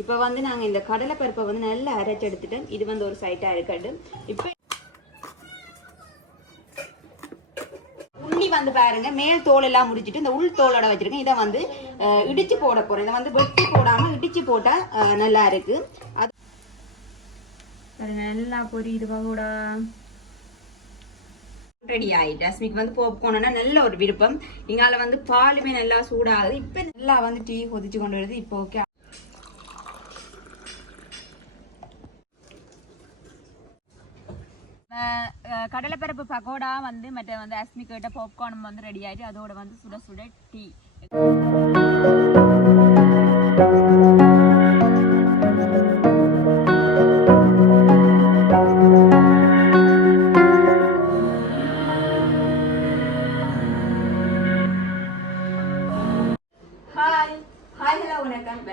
இப்போ வந்து நாங்கள் இந்த கடலை பருப்பை வந்து நல்லா அரைச்சி எடுத்துட்டோம். இது வந்து ஒரு சைட்டாக இருக்கட்டும். இப்போ உள்ளி வந்து பாருங்க, மேல் தோல் எல்லாம் முடிச்சிட்டு இந்த உள் தோலோட வச்சிருக்கேன். இதை வந்து இடிச்சு போட போறேன். இதை வந்து வெட்டி போடாம இடிச்சு போட்டா நல்லா இருக்கு. அது நல்லா பொரியுது கூட ரெடி ஆயிட்டு. அஸ்மிக்கு வந்து போப்கார்ன்னா நல்ல ஒரு விருப்பம். இங்கால வந்து பாலுமே நல்லா சூடாகுது. இப்ப நல்லா வந்து டீ கொதிச்சு கொண்டு வருது. இப்போ ஓகே. கடலைப்பருப்பு பகோடா வந்து மற்ற வந்து அஸ்மி கிட்ட பாப்கார்ன் வந்து ரெடி ஆயிட்டு அதோட வந்து சுட சுட டீ.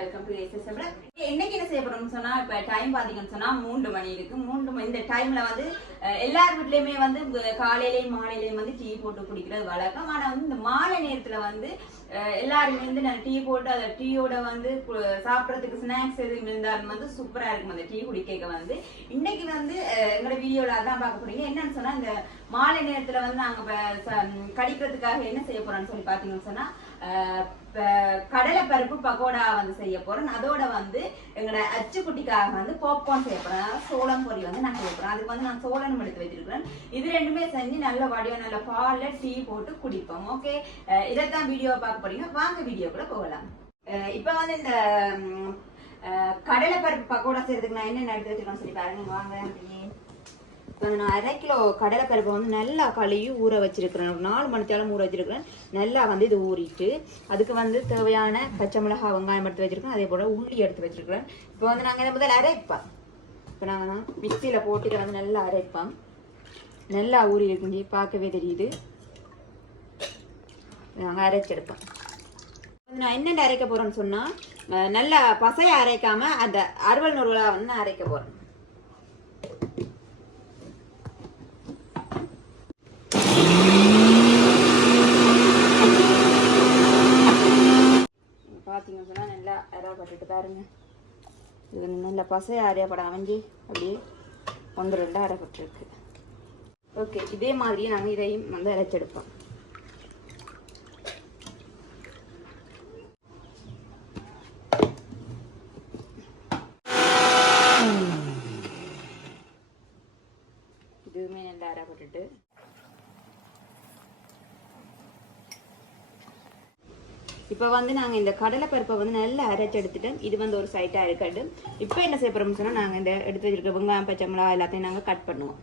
Welcome to Ssvlog. இன்னைக்கு என்ன செய்ய போறோம்னு சொன்னா, இப்ப டைம் பாத்தீங்கன்னு சொன்னா 3 மணி இருக்கு. 3 மணி இந்த டைம்ல வந்து எல்லார் வீட்லயுமே வந்து காலையிலயும் மாலையிலயும் வந்து டீ போட்டு குடிக்கிறது வழக்கம். ஆனா வந்து இந்த மாலை நேரத்துல வந்து எல்லாருமே வந்து நான் டீ போட்டு அதை டீயோட வந்து சாப்பிடறதுக்கு ஸ்நாக்ஸ் எதுவும் இருந்தாலும் வந்து சூப்பரா இருக்கும் அந்த டீ குடிக்க வந்து. இன்னைக்கு வந்து எங்களோட வீடியோல அதான் பார்க்க போறீங்க. என்னன்னு சொன்னா, இந்த மாலை நேரத்துல வந்து நாங்க கடிக்கிறதுக்காக என்ன செய்ய போறோம்னு சொல்லி பாத்தீங்கன்னு சொன்னா, கடலை பருப்பு பகோடா வந்து செய்ய போறேன். அதோட வந்து எங்களோட அச்சுக்குட்டிக்காக வந்து பாப்கார்ன் செய்ய போறேன். அதாவது சோளம் பொரி வந்து நான் செய்ய போறேன். அதுக்கு வந்து நான் சோளம் எடுத்து வச்சிருக்கிறேன். இது ரெண்டுமே செஞ்சு நல்ல வடிவம் நல்ல பால்ல டீ போட்டு குடிப்போம். ஓகே, இதைத்தான் வீடியோ பார்க்க போறீங்க. வாங்க வீடியோக்குள்ள போகலாம். இப்ப வந்து இந்த கடலை பருப்பு பகோடா செய்யறதுக்கு நான் என்ன எடுத்து வச்சிருக்கேன்னு சொல்லி பாருங்க. வாங்க. நான் 1/2 கிலோ கடலை பருப்பை வந்து நல்லா கழுவி ஊற வச்சிருக்கிறேன். 4 மணி நேரம் ஊற வச்சிருக்கிறேன். நல்லா வந்து இது ஊறிட்டு அதுக்கு வந்து தேவையான பச்சை மிளகாய் வெங்காயம் எடுத்து வச்சிருக்கேன். அதே போல உள்ளி எடுத்து வச்சிருக்கிறேன். இப்போ வந்து நாங்கள் இதை முதல்ல அரைப்போம். இப்போ நாங்கள் மிக்சியில் போட்டு இதை வந்து நல்லா அரைப்போம். நல்லா ஊறி இருக்குஞ்சி பார்க்கவே தெரியுது. நாங்கள் அரைச்செடுப்போம். நான் என்னென்ன அரைக்க போறேன்னு சொன்னா, நல்லா பசையை அரைக்காம அந்த அறுவல் நூறுகளாக வந்து நான் அரைக்க போறேன். பார்த்தீங்கன்னு சொன்னா நல்லா அரைப்பட்டுட்டு பாருங்க. இது நல்ல பசையை அரையப்பட அமைஞ்சி அப்படியே 1-2 அரைப்பட்டுருக்கு. ஓகே, இதே மாதிரி நாங்கள் இதையும் வந்து அரைச்செடுப்போம். இதுவுமே நல்லா அரைப்பட்டுட்டு இப்போ வந்து நாங்கள் இந்த கடலை பருப்பை வந்து நல்லா அரைச்சி எடுத்துட்டோம். இது வந்து ஒரு சைட்டாக இருக்கட்டும். இப்போ என்ன செய்ய போகிறோம்னு சொன்னால், நாங்கள் இந்த எடுத்து வச்சிருக்க வெங்காயம் பச்சை மிளகாய் எல்லாத்தையும் நாங்கள் கட் பண்ணுவோம்.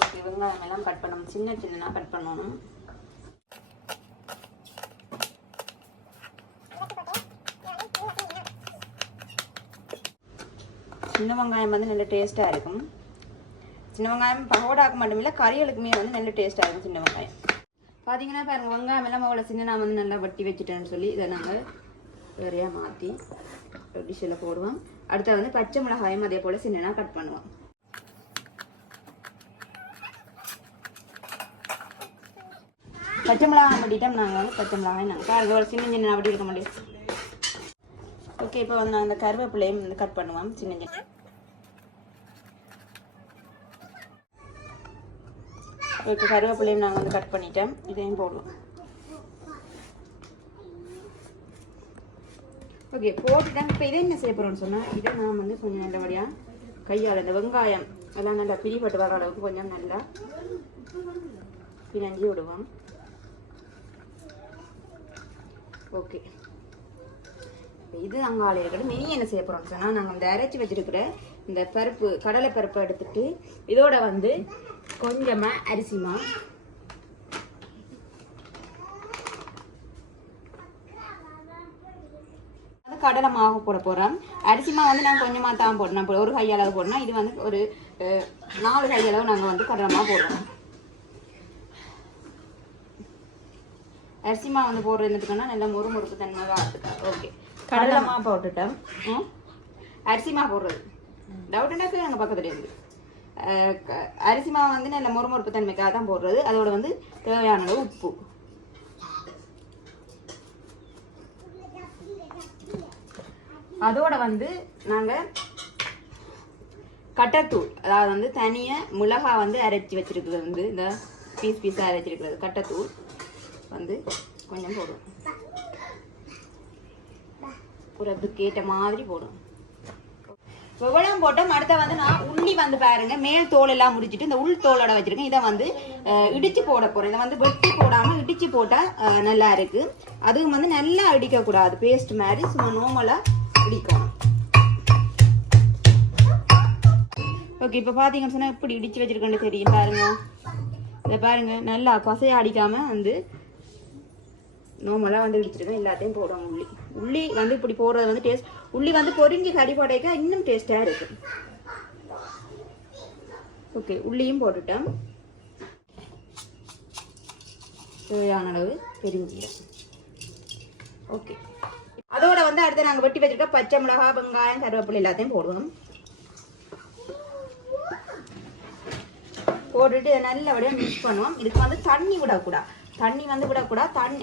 ஓகே, வெங்காயம் எல்லாம் கட் பண்ணணும். சின்ன சின்னதாக கட் பண்ணணும். சின்ன வெங்காயம் வந்து நல்ல டேஸ்ட்டாக இருக்கும். சின்ன வெங்காயம் பகோடாக்கு மட்டும் இல்லை, கறிகளுக்குமே வந்து நல்ல டேஸ்ட்டாக இருக்கும் சின்ன வெங்காயம். பார்த்தீங்கன்னா பாருங்கள், வெங்காயம் எல்லாம் அவ்வளோ சின்ன நான் வந்து நல்லா வட்டி வச்சுட்டேன்னு சொல்லி இதை நாங்கள் வேறையாக மாற்றி டிஷ்ஷில் போடுவோம். அடுத்த வந்து பச்சை மிளகாயும் அதே போல் சின்னனா கட் பண்ணுவோம். பச்சை மிளகாய் வட்டிட்டோம். நாங்கள் வந்து பச்சை மிளகாய் நாங்கள் சின்ன சின்ன வட்டி இருக்க முடியும். ஓகே, இப்போ வந்து நாங்கள் இந்த கருவேப்பிலையும் வந்து கட் பண்ணுவோம் சின்ன சின்ன. ஓகே, கருவேப்பிலையும் நாங்கள் வந்து கட் பண்ணிட்டோம். இதையும் போடுவோம். ஓகே, போட்டுட்டேன். இப்போ இதை என்ன செய்ய போகிறோம்னு சொன்னால், இதை நான் வந்து கொஞ்சம் நல்லபடியாக கையால் இந்த வெங்காயம் எல்லாம் நல்லா பிரிபட்டு வர அளவுக்கு கொஞ்சம் நல்லா பிணைஞ்சி விடுவோம். ஓகே, இது அங்காலே இருக்கட்டும். இனி என்ன செய்ய போகிறோம்னு சொன்னால், நாங்கள் இந்த அரைச்சி வச்சிருக்கிற இந்த பருப்பு கடலை பருப்பை எடுத்துட்டு இதோட வந்து கொஞ்சமாக அரிசிமா, அது கடலை மாவு போட போகிறோம். அரிசிமா வந்து நாங்கள் கொஞ்சமாக தான் போடணும். ஒரு கை அளவு போடணும். இது வந்து ஒரு 4 கை அளவு நாங்கள் வந்து கடலை மாவு போடுறோம். அரிசிமா வந்து போடுறது என்னத்துக்குன்னா நல்லா முறுமுறுப்பு தன்மை வார்த்துக்கா. ஓகே, கடலை மாவு போட்டுட்டோம். அரிசிமா போடுறது டவுட்டுனாக்கு நாங்கள் பக்கத்துல இருந்து அரிசி மாவு வந்து நல்ல முறுமுறுப்பு தன்மைக்காக தான் போடுறது. அதோட வந்து தேவையான அளவு உப்பு. அதோட வந்து நாங்கள் கட்டத்தூள், அதாவது வந்து தனியாக மிளகாய் வந்து அரைச்சி வச்சிருக்கிறது வந்து இந்த பீஸாக அரைச்சிருக்கிறது கட்டத்தூள் வந்து கொஞ்சம் போடும். ஒரு அதுக்கேற்ற மாதிரி போடும். வெவ்வளம் போட்டோம். அடுத்த வந்து நான் உள்ளி வந்து பாருங்க மேல் தோல் எல்லாம் முடிச்சுட்டு இந்த உள் தோலோட வச்சிருக்கேன். இதை வந்து இடிச்சு போட போறேன். இதை வந்து வெட்டி போடாம இடிச்சு போட்டா நல்லா இருக்கு. அதுவும் வந்து நல்லா இடிக்க கூடாது, பேஸ்ட் மாதிரி சும்மா நார்மலா இடிக்கணும். ஓகே, இப்போ பாத்தீங்கன்னு சொன்னா இப்படி இடிச்சு வச்சிருக்கேன்னு தெரியும் பாருங்க. இதை பாருங்க நல்லா பசையா அடிக்காம வந்து நார்மலா வந்து இடிச்சிருக்கேன். எல்லாத்தையும் போடுவோம். உள்ளி வந்து இப்படி போடுறது வந்து டேஸ்ட். உள்ளி வந்து பொரிஞ்சு கறி போடைக்க இன்னும் டேஸ்டா இருக்கு. ஓகே, உள்ளியும் போட்டுட்டேன். தேவையான அளவு பெருஞ்சீரகம். ஓகே, அதோட வந்து அடுத்து நாங்கள் வெட்டி வச்சிருக்க பச்சை மிளகாய், வெங்காயம், கருவேப்பிலை எல்லாத்தையும் போடுவோம். போட்டுட்டு நல்லபடியாக மிக்ஸ் பண்ணுவோம். இதுக்கு வந்து தண்ணி விடக்கூடாது. தண்ணி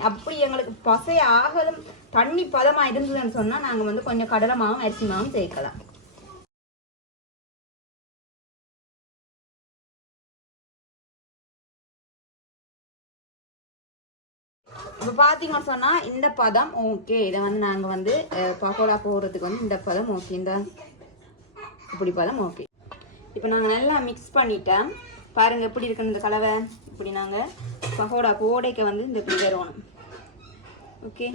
அப்படி எங்களுக்கு பசை ஆகலும் தண்ணி பதமாக இருந்ததுன்னு சொன்னால் நாங்கள் வந்து கொஞ்சம் கடலை மாவும் அரிசி மாவும் சேர்க்கலாம். இப்போ பார்த்தீங்கன்னு சொன்னால் இந்த பதம் ஓகே. இதை வந்து நாங்கள் வந்து பக்கோடா போடுறதுக்கு வந்து இந்த பதம் ஓகே. இந்த இப்படி பதம் ஓகே. இப்போ நாங்கள் நல்லா மிக்ஸ் பண்ணிட்டேன். பாருங்கள் எப்படி இருக்குன்னு இந்த கலவை. இப்படி நாங்கள் பகோடா போடைக்க வந்து இந்த இப்படி வரணும். ஓகே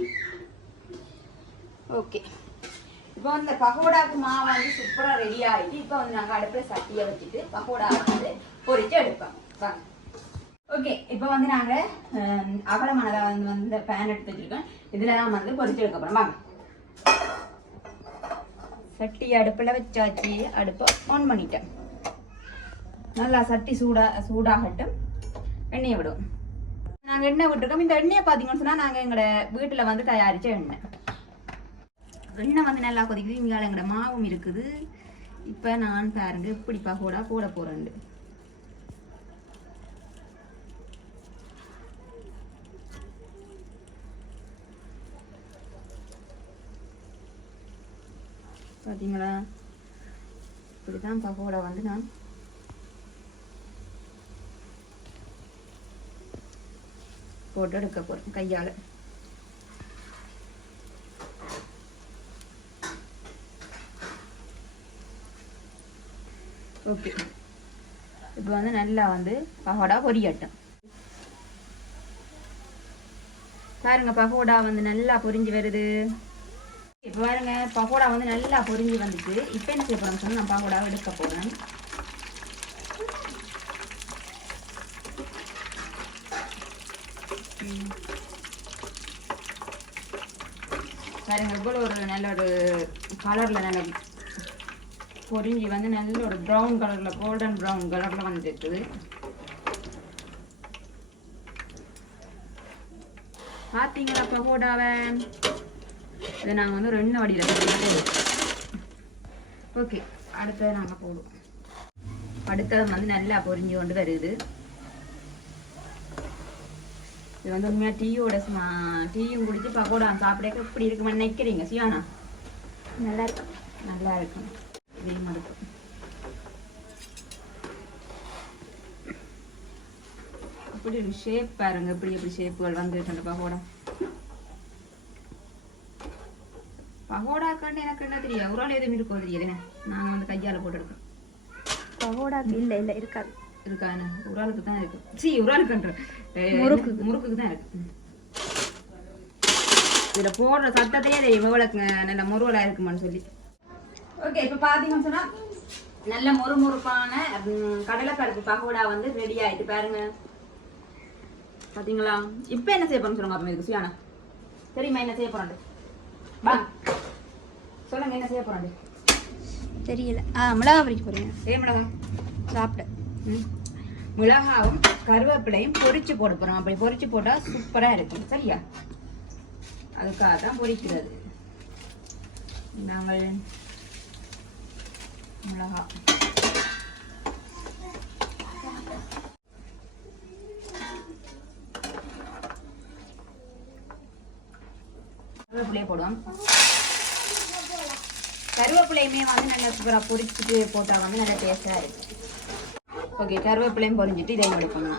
ஓகே, இப்போ இந்த பகோடாக்கு மாவு வந்து சூப்பராக ரெடி ஆகிட்டு இப்போ வந்து நாங்கள் அடுப்பில் சட்டியை வச்சுட்டு பகோடா வந்து பொரிச்சு எடுப்போம். வாங்க. ஓகே, இப்போ வந்து நாங்கள் அகலமானதாக வந்து இந்த பேன் எடுத்து வச்சுருக்கோம். இதில் தான் வந்து பொரிச்சு எடுக்க போகிறோம். வாங்க. சட்டி அடுப்பில் வச்சாச்சு. அடுப்பை ஆன் பண்ணிட்டேன். நல்லா சட்டி சூடாகட்டும். எண்ணெயை விடுவோம். நாங்கள் எண்ணெய் விட்டுருக்கோம். இந்த எண்ணெயை பார்த்தீங்கன்னு சொன்னால் நாங்கள் எங்களோட வீட்டில் வந்து தயாரித்த எண்ணெய் வந்து நல்லா கொதிக்குது. இங்கே எங்களோட மாவும் இருக்குது. இப்போ நான் பாருங்க இப்படி பகோடா போட போகிறேன். பார்த்தீங்களா, இப்படிதான் பகோடா வந்து நான் போட்டு எடுக்க போறேன் கையால. ஓகே, இப்போ வந்து நல்லா வந்து பகோடா பொரியட்டும். பாருங்க பகோடா வந்து நல்லா பொரிஞ்சு வருது. இப்போ பாருங்க பகோடா வந்து நல்லா பொரிஞ்சு வந்துச்சு. இப்போ என்ன செய்ய போறோம்னு சொன்னா நான் பகோடாவை எடுக்க போறேன். பாருங்க இவ்வளோ ஒரு நல்ல ஒரு கலரில் நல்ல பொரிஞ்சி வந்து நல்ல ஒரு ப்ரௌன் கலரில் கோல்டன் ப்ரௌன் கலரில் வந்துருக்குது. பார்த்தீங்களா பகோடாவை? இதை நாங்கள் வந்து ஒரு எண்ணெய் வடியில் போடுவோம். ஓகே, அடுத்தது நாங்கள் போடுவோம். அடுத்தது வந்து நல்லா பொரிஞ்சு கொண்டு வருது. இது வந்து உண்மையாக டீயும் குடிச்சு பகோடா சாப்பிடக்க இப்படி இருக்குமா நினைக்கிறீங்க சியானா? நல்லா இருக்கும். நல்லா இருக்கும். இதையும் இருக்கும். இப்படி ஒரு ஷேப் பாருங்க. எப்படி ஷேப்புகள் வந்துருக்கு அந்த பகோடா. பகோடாக்காண்டு எனக்கு என்ன தெரியாது. ஒரு ஆள் எதுவும் இருக்கோ தெரியாது. நாங்கள் வந்து கையால் போட்டு எடுக்கோம். பகோடாக்கு இல்லை இருக்காது. இருக்கானு ஒரு ஆளுக்கு தான் இருக்கு. ஒரு ஆளுக்குன்ற முறுக்குக்கு தான் இருக்கு. இதுல போடுற சத்தத்தையே எவ்வளவு நல்ல முருவலா இருக்குமான்னு சொல்லி. ஓகே, இப்ப பாத்தீங்கன்னு சொன்னா நல்ல முறுமுறுப்பான கடலைப்பருப்பு பகோடா வந்து ரெடி ஆயிட்டு பாருங்க. பாத்தீங்களா? இப்ப என்ன செய்ய போறோம்னு சொல்லுங்க. அப்ப இதுக்கு சுயானா தெரியுமா என்ன செய்ய போறாண்டு? வா சொல்லுங்க, என்ன செய்ய போறாண்டு? தெரியல. மிளகா பொரிக்க போறீங்க. மிளகா சாப்பிட மிளகாவும் கருவேப்பிலையும் பொரிச்சு போட போறோம். அப்படி பொரிச்சு போட்டா சூப்பரா இருக்கும். சரியா? அதுக்காக தான் பொரிக்கிறது. நாங்கள் மிளகா கருவேப்பிலையை போடுவோம். கருவேப்பிலையுமே வந்து நல்லா சூப்பராக பொரிச்சிட்டு போட்டால் வந்து நல்லா டேஸ்ட்டாக இருக்கும். ஓகே, கருவேப்பிலையும் பொரிஞ்சிட்டு இதையும் எடுப்போம்.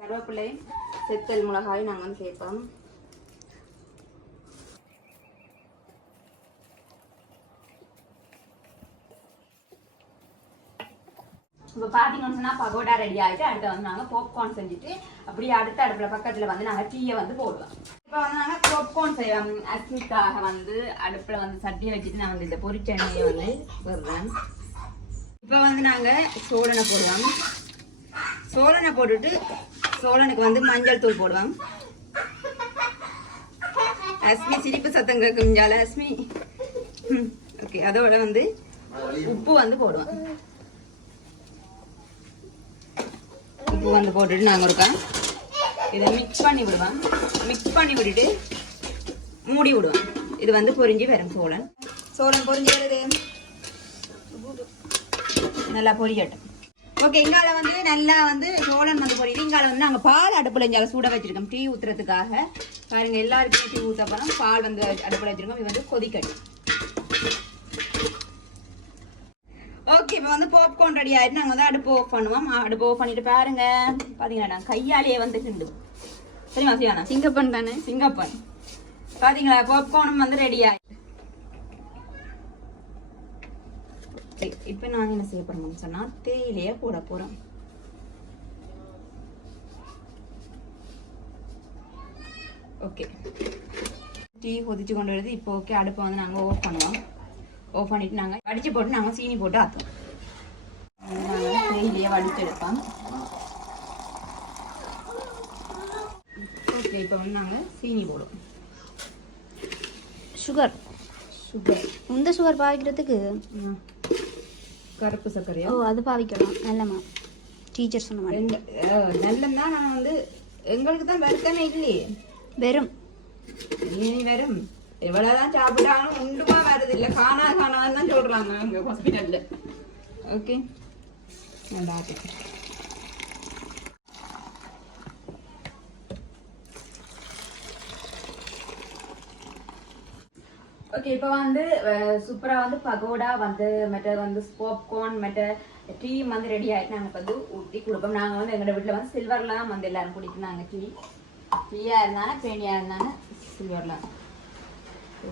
கருவேப்பிலை செத்தல் மிளகாய் நாங்கள் வந்து சேர்ப்போம். இப்போ பார்த்தீங்கன்னு சொன்னால் பகோடா ரெடி ஆகிட்டு அடுத்து வந்து நாங்கள் பாப்கார்ன் செஞ்சுட்டு அப்படியே அடுத்த அடுப்பில் பக்கத்தில் வந்து நாங்கள் டீயை வந்து போடுவோம். இப்போ வந்து நாங்கள் பாப்கார்ன் செய்வோம். அஸ்மிக்காக வந்து அடுப்பில் வந்து சட்டியை வச்சுட்டு நான் வந்து இந்த பொரிச்ச எண்ணெயை வந்து போடுறேன். இப்போ வந்து நாங்கள் சோளனை போடுவோம். சோளனை போட்டுட்டு சோளனுக்கு வந்து மஞ்சள் தூள் போடுவோம். அஸ்மி சிரிப்பு சத்தம் கேட்கும் ஜால அஸ்மி. ஓகே, அதோட வந்து உப்பு வந்து போடுவோம். உப்பு வந்து போட்டுட்டு நாங்கள் இருக்கா இதை மிக்ஸ் பண்ணி விடுவோம். மிக்ஸ் பண்ணி விட்டுட்டு மூடி விடுவோம். இது வந்து பொரிஞ்சு வரும். சோளன் பொரிஞ்சு வருது. நல்லா பொரியட்டும். ஓகே, இங்கால வந்து நல்லா வந்து சோளன் வந்து பொரியுது. இங்கால வந்து நாங்கள் பால் அடுப்பில் இஞ்சால சூட வச்சிருக்கோம் டீ ஊற்றுறதுக்காக. பாருங்க, எல்லாருக்குமே டீ ஊற்ற போகிறோம். பால் வந்து அடுப்பில் வச்சிருக்கோம். இது வந்து கொதிக்கட்டும். ஓகே, இப்போ வந்து பாப்கார்ன் ரெடி ஆகிட்டு நாங்கள் வந்து அடுப்பு ஆஃப் பண்ணுவோம். அடுப்பு ஆஃப் பண்ணிட்டு பாருங்க, பார்த்தீங்களா நான் கையாலேயே வந்து கிண்டு. சரிமா சியானா? சிங்கப்பன் தானே? சிங்கப்பன். பார்த்தீங்களா, பாப்கார்னும் வந்து ரெடி ஆகிட்டு. இப்போ நாங்கள் என்ன செய்ய போகிறோம்னு சொன்னால் தேயிலையை போட போகிறோம். ஓகே, டீ கொதிச்சு கொண்டு வருது. இப்போ ஓகே, அடுப்பை வந்து நாங்கள் ஆஃப் பண்ணுவோம். ஆஃப் பண்ணிட்டு நாங்கள் வடிச்சு போட்டு நாங்கள் சீனி போட்டு ஆற்றோம். நாங்கள் தேயிலையை வடிச்சு எடுப்போம். ஓகே, இப்போ வந்து நாங்கள் சீனி போடுவோம். சுகர் இந்த சுகர் பாவிக்கிறதுக்கு கருப்பு சர்க்கரையா? ஓ, அது பாவிக்கலாம். நல்லம்மா டீச்சர் சொன்ன மாதிரி நல்லம் தான். நான் வந்து எங்களுக்கு தான் வருத்தமே இல்லையே. வெறும் வெறும் எவ்வளவுதான் சாப்பிட்டாலும் உண்டுமா வருது இல்லை. காணாதான் தான் சொல்றாங்க அங்க ஹாஸ்பிட்டல்ல. ஓகே, நல்லா இருக்கு. ஓகே, இப்போ வந்து சூப்பரா வந்து பகோடா வந்து மற்ற வந்து பாப்கார்ன் மற்ற டீ வந்து ரெடி ஆகிட்டு நாங்கள் வந்து ஊற்றி கொடுப்போம். நாங்கள் வந்து எங்களோட வீட்டில் வந்து சில்வர்லாம் வந்து எல்லாரும் குடிக்கிறாங்க. டீயா இருந்தாங்க, பேனியா இருந்தாங்க, சில்வர்லாம்.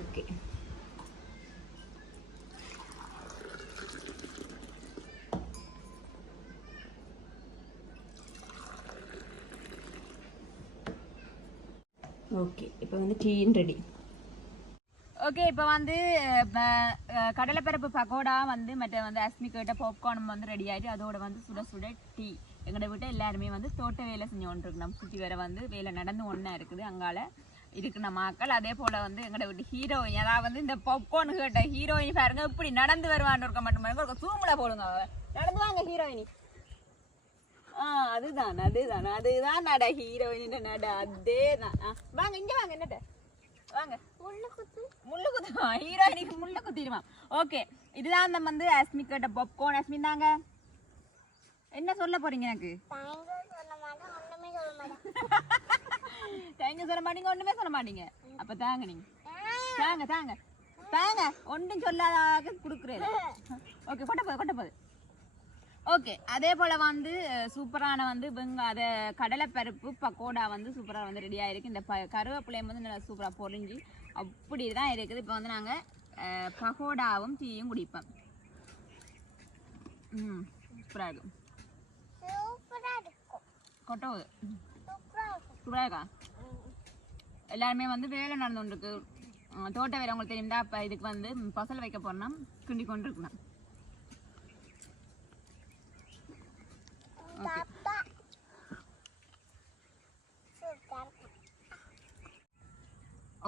ஓகே, ஓகே, இப்போ வந்து டீயும் ரெடி. ஓகே, இப்போ வந்து கடலைப்பருப்பு பகோடா வந்து மற்ற வந்து அஸ்மிக்கிட்ட பாப்கார்ன் வந்து ரெடி ஆகிட்டு அதோட வந்து சுட சுட டீ. எங்களோட வீட்டை எல்லாருமே வந்து தோட்ட வேலை செஞ்சு கொண்டு இருக்கு. நம்ம சுற்றி வேற வந்து வேலை நடந்து ஒன்றா இருக்குது. அங்கால இருக்கு நம்ம மக்கள். அதே போல் வந்து எங்களோட வீட்டு ஹீரோயின், அதாவது வந்து இந்த பாப்கார்ன் கேட்ட ஹீரோயின் பாருங்க இப்படி நடந்து வருவான்னு இருக்க மட்டும் ஒரு சூமில் போடுங்க. நடந்து வாங்க ஹீரோயினி. அதுதான் அதுதான் அதுதான் நட ஹீரோயின் நட. அதே தான். வாங்க இங்கே வாங்க. என்னட்ட வாங்க. முள்ளு குத்து ஹீரோயினுக்கு முள்ளு குத்திடுமா? ஓகே, இதுதான் அந்த வந்து அஸ்மி கேட்ட பாப்கார்ன். அஸ்மி தாங்க என்ன சொல்ல போறீங்க? எனக்கு தேங்க்யூ சொல்ல மாட்டீங்க, ஒண்ணுமே சொல்ல மாட்டீங்க. அப்ப தாங்க நீங்க தாங்க தாங்க தாங்க ஒன்றும் சொல்லாத கொடுக்குறேன். ஓகே, கொட்ட போகுது. ஓகே, அதே போல் வந்து சூப்பரான வந்து அதை கடலைப்பருப்பு பக்கோடா வந்து சூப்பராக வந்து ரெடி ஆகிருக்கு. இந்த கருவேப்பிலையும் வந்து நல்லா சூப்பராக பொரிஞ்சு அப்படி தான் இருக்குது. இப்போ வந்து நாங்கள் பகோடாவும் டீயும் குடிப்போம். சூப்பராக இருக்கும். கொட்டவுது சூப்பராக இருக்கா? எல்லாருமே வந்து வேலை நடந்து கொண்டு இருக்கு. தோட்ட வேலை உங்களுக்கு தெரியும்டா. இப்போ இதுக்கு வந்து பசல் வைக்க போறோம்னா கிண்டி கொண்டு இருக்கணும்.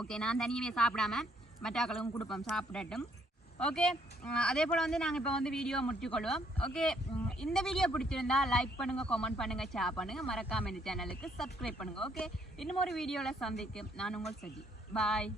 ஓகே, நான் தனியாகவே சாப்பிடாம மற்றாக்களும் கொடுப்போம், சாப்பிடட்டும். ஓகே, அதே போல் வந்து நாங்கள் இப்போ வந்து வீடியோ முடிச்சுக்கொள்வோம். ஓகே, இந்த வீடியோ பிடிச்சிருந்தா லைக் பண்ணுங்கள், கமெண்ட் பண்ணுங்கள், ஷேர் பண்ணுங்கள், மறக்காம இந்த சேனலுக்கு சப்ஸ்கிரைப் பண்ணுங்கள். ஓகே, இன்னும் ஒரு வீடியோவில் சந்திக்கும். நான் உங்கள் சஜி. பாய்.